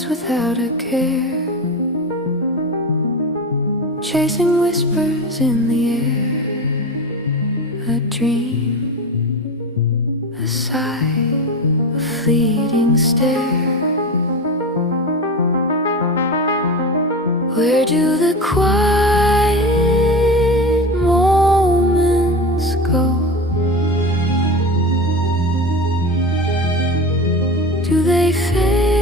thoughts without a care, chasing whispers in the air. A dream, a sigh, a fleeting stare. Where do the quiet moments go? Do they fade